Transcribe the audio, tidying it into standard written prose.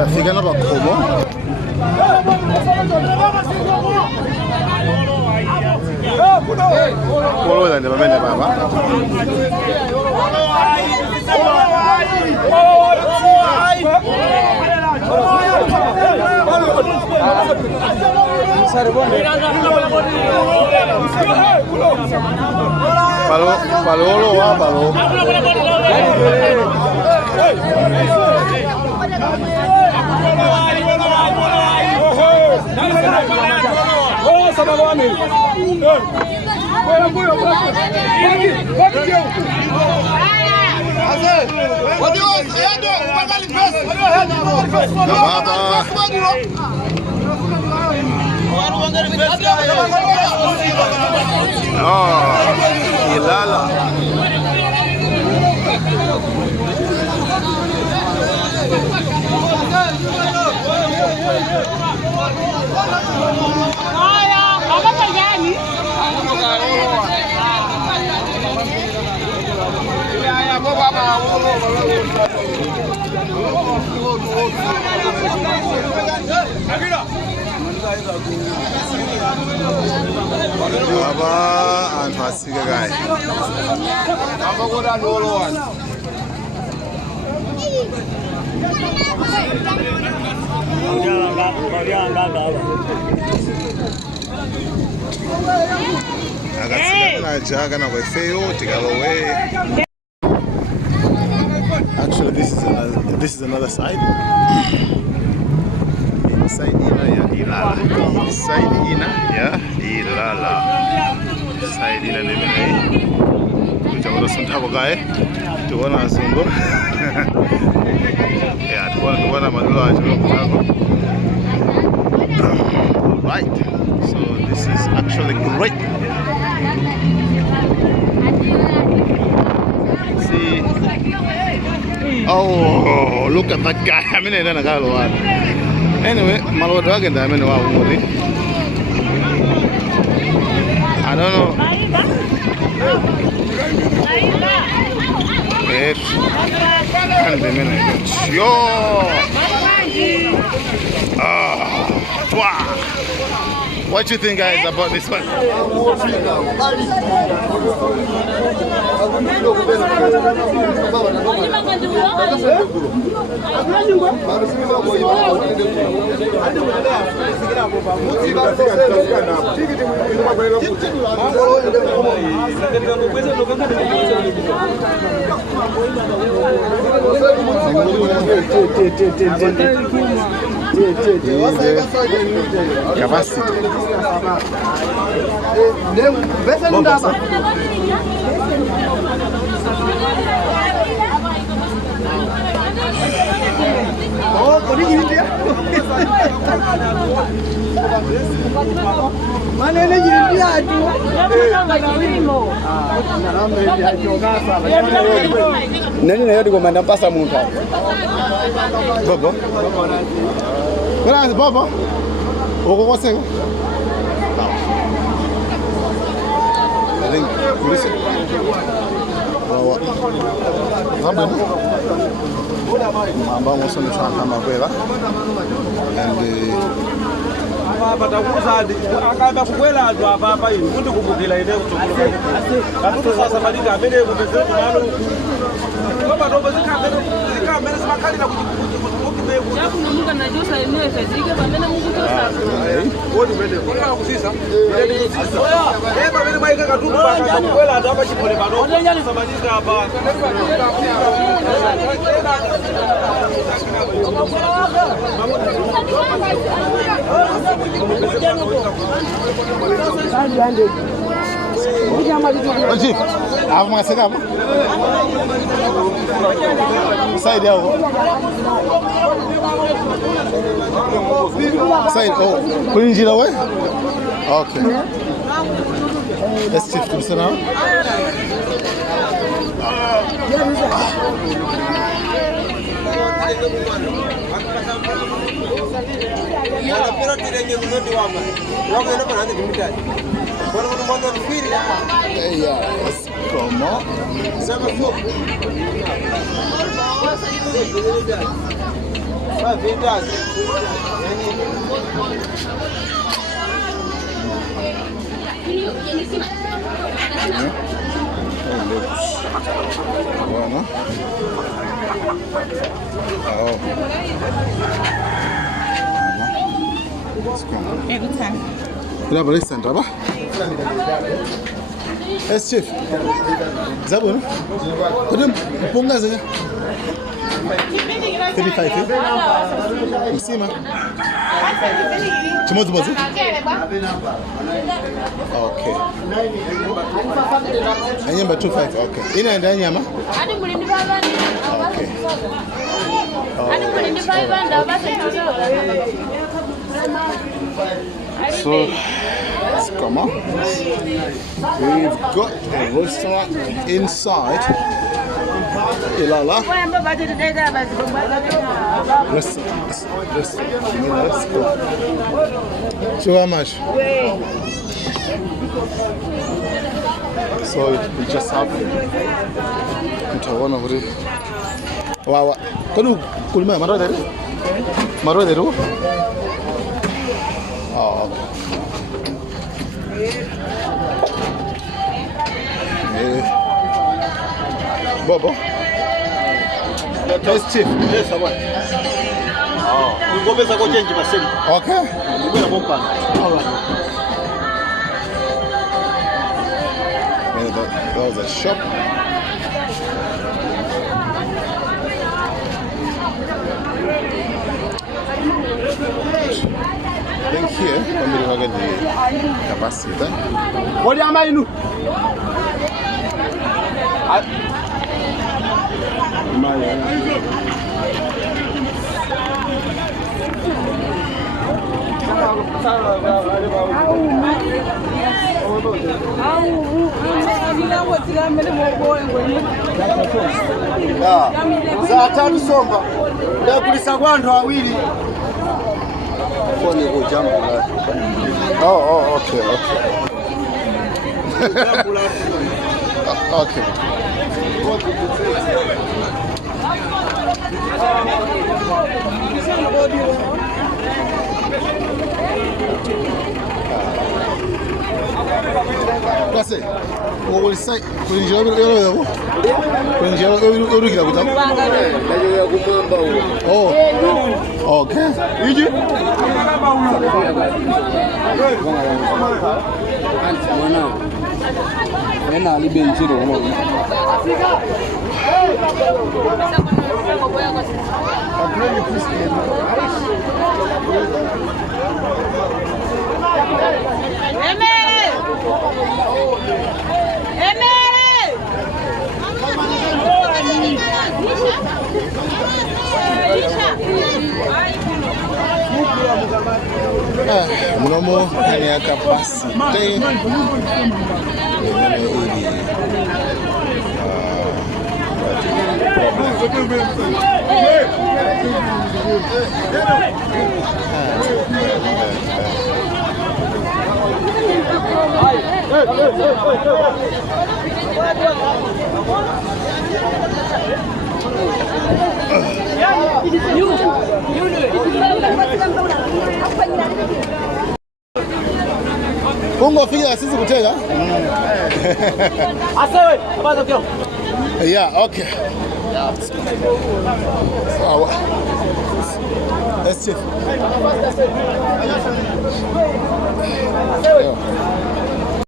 Tafika na bakhomo. Polo la ndaba mene baba. Palo wa palo. Oh, Ilala. Baba and Fasika guy. Actually, this is another side. Inside Ina ya Ilala. Inside Ina ya Ilala. Inside Ina nemene. Kuchakora sunta bokae. Tuona azungu. Yeah, tuona madula ajiro kunako. Right. So this is actually great. See. Oh, look at that guy. I mean, I don't know. Anyway, Malo Dragon, I mean, I don't know. And a minute. Yo! What do you think, guys, about this one? Capacity. Oh, kau ni dia. Mana ni dia tu? Nani na yodi komanda pasa muntu. Bobo. Graças, Bobo. Ogo você. Além, por isso. Vamos. Mamba moso ni chana mabela. Batakuza akaba kukwela adu ababa yini umuntu kubukila ine kuthukuluka kantu sasa malika amene kupezela kumalo ngoba ndobe zikhambe simakhalira kukubeku yakunomuka najosa ine fezike pamene mukutosa wodi bende kona kusisa bamene maika katundu baka kukwela adu apa chipole pano samalika apa Chief, hapo mwaseka hapo. Side yao. Side oh, kuinjira wewe? Okay. Let's shift to now. ¿Cómo? Bueno. Oh. Every time. Ila boleh sandra ba? Es chef. Zabo no? Kodem ponga zanya. 35 eh? Msima. Chimozi mozi? Okay. Anyamba 25, okay. Ina enda nyama? Adi mulindi 500. Okay. Adi mulindi 500 basi tuzo. So, come on. We've got a restaurant inside Ilala. Restaurant. Let's go. So how much? So we just have utaona huri. Wow. Kanu kulima maro dere? Maro dere? Oh, okay. Bobo. Yes, chief. Yes, I want. Oh, we go better go change my city. Okay. We go to All right. Yeah, that was a shop. Then here, when we look at the capacity, What am I doing? Za tatu somba ndakulisa kwantu awili. oh, okay. Okay. That's it. What will say? When you oh, okay. Mnomo ya capacity Mungu afike sisi kutega. Asewe, bado kio. Yeah, okay. Sawa. Let's see.